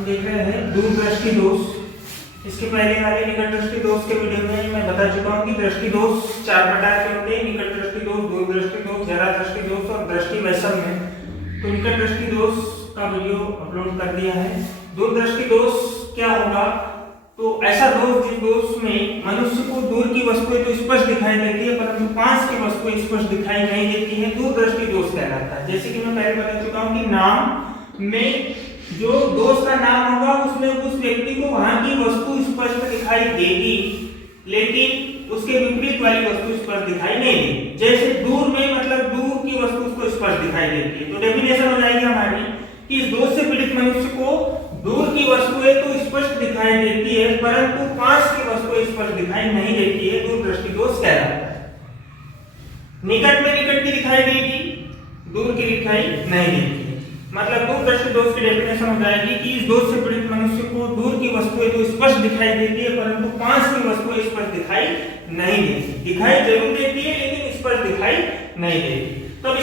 हम देख रहे हैं दूरदृष्टि दोष। इसके पहले वाले निकट दृष्टि दोष के वीडियो में मैं बता चुका हूं कि दृष्टि दोष 4 प्रकार के होते हैं: निकट दृष्टि दोष, दूरदृष्टि दोष, जरा दृष्टि दोष और दृष्टि वैषम्य। तो निकट दृष्टि दोष का वीडियो अपलोड कर दिया है। दूरदृष्टि दोष क्या होगा? तो ऐसा दोष जिस दोष में मनुष्य को दूर की वस्तुएं तो स्पष्ट दिखाई देती है परंतु पास की वस्तुएं स्पष्ट दिखाई नहीं देती है, दूरदृष्टि दोष कहलाता है। जैसे कि मैं पहले बता चुका हूं कि नाम में जो दोष का नाम होगा उसमें उस व्यक्ति को वहां की वस्तु स्पष्ट दिखाई देगी लेकिन उसके विपरीत वाली वस्तु स्पष्ट दिखाई नहीं देगी। जैसे दूर में मतलब दूर की वस्तु उसको स्पष्ट दिखाई देती है। तो डेफिनेशन हो जाएगी हमारी कि इस दोष से पीड़ित मनुष्य को दूर की वस्तुएं तो स्पष्ट दिखाई देती है परंतु पास की वस्तुएं स्पष्ट दिखाई नहीं देती है, दूरदृष्टि दोष कहलाता है। निकट में निकट की दिखाई देगी, दूर की दिखाई नहीं देती है। मतलब दूरदृष्टि दोष की डेफिनेशन हो जाएगी कि इस दोष से पीड़ित मनुष्य को दूर की वस्तुएं तो स्पष्ट दिखाई देती है परंतु पास की वस्तुएं स्पष्ट दिखाई नहीं देती। दिखाई जरूर देती है लेकिन स्पष्ट दिखाई नहीं देती। तो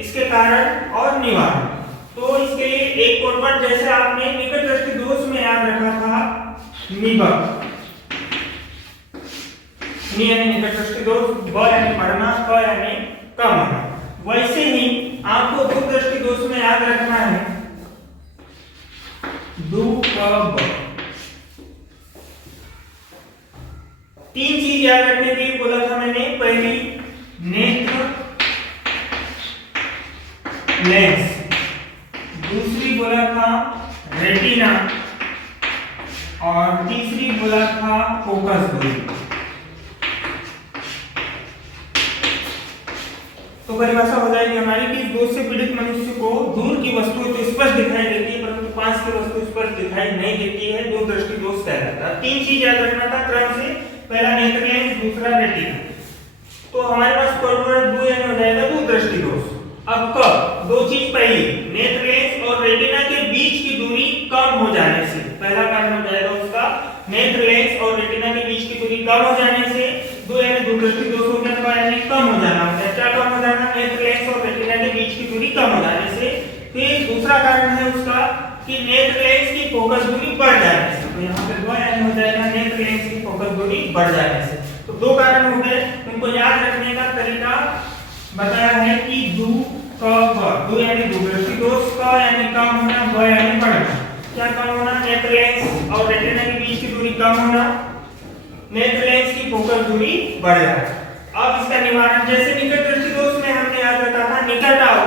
इसके कारण और निवारण, तो इसके लिए एक कोडवर्ड जैसे आपने निकट दृष्टि दोष में याद रखा था निबक, नि यानी निकट दृष्टि दोष, ब यानी बढ़ना, क यानी कम होना, वैसे ही आपको दूरदृष्टि दोष में याद रखना है दू क ब। 3 चीज याद रखने के लिए बोला था मैंने। पहली नेत्र लेंस, दूसरी बोला था रेटिना और तीसरी बोला था फोकस दूरी। तो परिभाषा हो जाएगी हमारी कि दोष से पीड़ित मनुष्य को दूर की वस्तुएं तो स्पष्ट दिखाई देती है परंतु पास की वस्तु स्पष्ट दिखाई नहीं देती है, दूरदृष्टि दोष कहलाता है। 3 चीज याद रखना था क्रम से, पहला नेत्र लेंस, दूसरा रेटिना। तो हमारे पास कोडवर्ड 2 यानी हो जाएगा दूरदृष्टि दोष। अब कब? 2 चीज पहली, नेत्र लेंस और रेटिना के बीच की दूरी कम हो जाने से, पहला कारण हो जाएगा उसका नेत्र लेंस और रेटिना के बीच की दूरी कम हो जाने से। 2 यानी दूरदृष्टि दोष हो गया, यानी कम हो जाना होता है। क्या कम हो जाना? नेत्र लेंस और रेटिना के बीच की दूरी कम हो जाने से। फिर दूसरा कारण है उसका कि नेत्र लेंस की फोकस दूरी बढ़ जाने से। तो यहाँ पे 2 यानी हो जाएगा नेत्र लेंस की फोकस दूरी बढ़ जाने से। तो 2 कारण हो गए, उनको याद रखने का तरीका बताया है कि दू क ब। 2 यानी दूरदृष्टि दोष, क यानी कम होना, ब यानी बढ़ना। क्या कम होना? नेत्र लेंस और रेटिना के बीच की दूरी कम होना, नेत्र लेंस की फोकस दूरी बढ़ जाए। अब इसका निवारण, जैसे निकट दृष्टि दोष में हमने याद रखा था निकट आओ,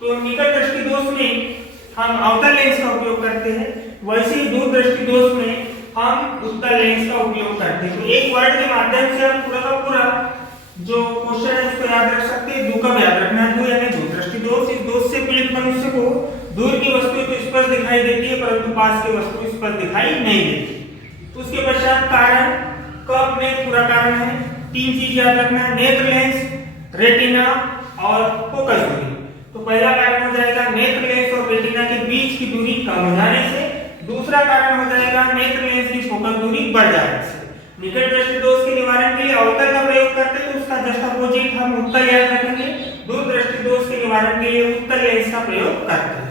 तो निकट दृष्टि दोष में हम अवतल लेंस का उपयोग करते हैं, वैसे ही दूरदृष्टि दोष में हम उत्तल लेंस का उपयोग करते हैं। तो एक वर्ड के माध्यम से हम पूरा का पूरा जो क्वेश्चन है उसको याद रख सकते हैं। 2 कब याद रखना है? 2 यानी दूरदृष्टि दोष। इस दोष से पीड़ित मनुष्य को दूर की वस्तु तो स्पष्ट दिखाई देती है परंतु पास की वस्तु स्पष्ट दिखाई नहीं देती। उसके पश्चात कारण, कब में पूरा कारण है। 3 चीज याद रखना है, नेत्र लेंस, रेटिना और फोकस दूरी। तो पहला कारण हो जाएगा नेत्र लेंस और रेटिना के बीच की दूरी कम हो जाने से। दूसरा कारण हो जाएगा नेत्र लेंस की फोकस दूरी बढ़ जाने से। निकट दृष्टि दोष के निवारण के लिए अवतल का प्रयोग करते हैं तो उसका जस्ट अपोजिट हम उत्तल याद रखेंगे। दूरदृष्टि दोष के निवारण के लिए उत्तल लेंस का प्रयोग करते हैं।